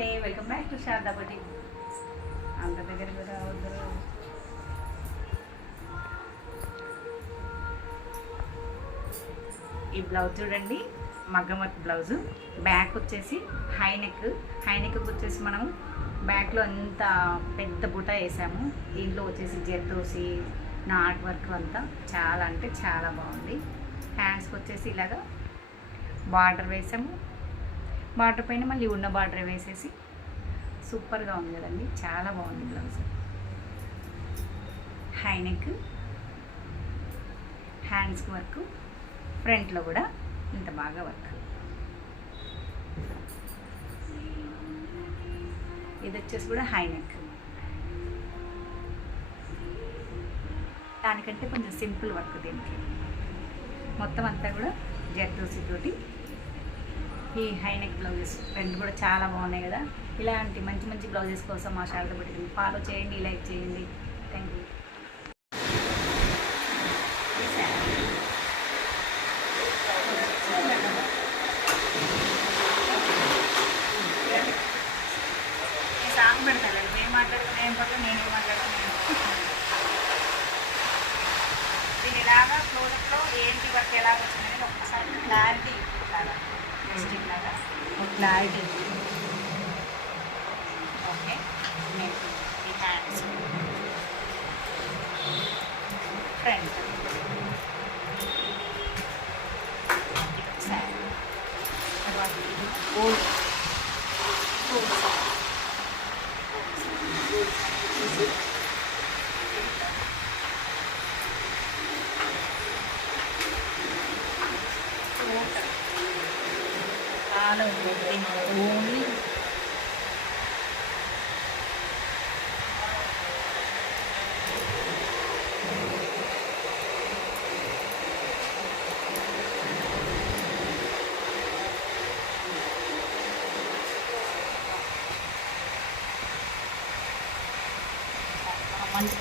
నమస్తే, welcome back to Sharada బుటీక్. అంత దగ్గర కూడా వద్దరు. ఈ బ్లౌజ్ చూడండి, మగ్గం వర్క్ బ్లౌజు. బ్యాక్ వచ్చేసి హైనెక్ వచ్చేసి మనం బ్యాక్లో అంత పెద్ద బుట్ట వేసాము. దీంట్లో వచ్చేసి జర్దోసి నాట్ వర్క్ అంతా చాలా అంటే చాలా బాగుంది. హ్యాండ్స్కి వచ్చేసి ఇలాగా బార్డర్ వేసాము. బార్డర్ పైన మళ్ళీ ఉన్న బార్డర్ వేసేసి సూపర్గా ఉంది కదండి, చాలా బాగుంది బ్లౌజ్. హైనెక్, హ్యాండ్స్కి వర్క్, ఫ్రంట్లో కూడా ఇంత బాగా వర్క్. ఇది వచ్చేసి కూడా హైనెక్, దానికంటే కొంచెం సింపుల్ వర్క్ దీనికి. మొత్తం అంతా కూడా జర్దోసి తోటి ఈ హైనెక్ బ్లౌజెస్ రెండు కూడా చాలా బాగున్నాయి కదా. ఇలాంటి మంచి మంచి బ్లౌజెస్ కోసం మా శారదా బుటీక్ని ఫాలో చేయండి, లైక్ చేయండి. Thank you. నేను సాంగ్ పెడతాను, మేము మాట్లాడుతున్నా ఏం పట్ల నేనేం మాట్లాడుతున్నాను. దీని ఇలాగా క్లోజప్లో ఏంటి వర్క్ ఎలా వచ్చిందని ఒక్కసారి క్లారిటీ ఇలాగా లాగా ఒక క్లారిటీ. ఓకే, ఈ హ్యాండ్స్, ఫ్రంట్, శారీ, తర్వాత గోల్డ్ చాలా ఓన్లీ మంచి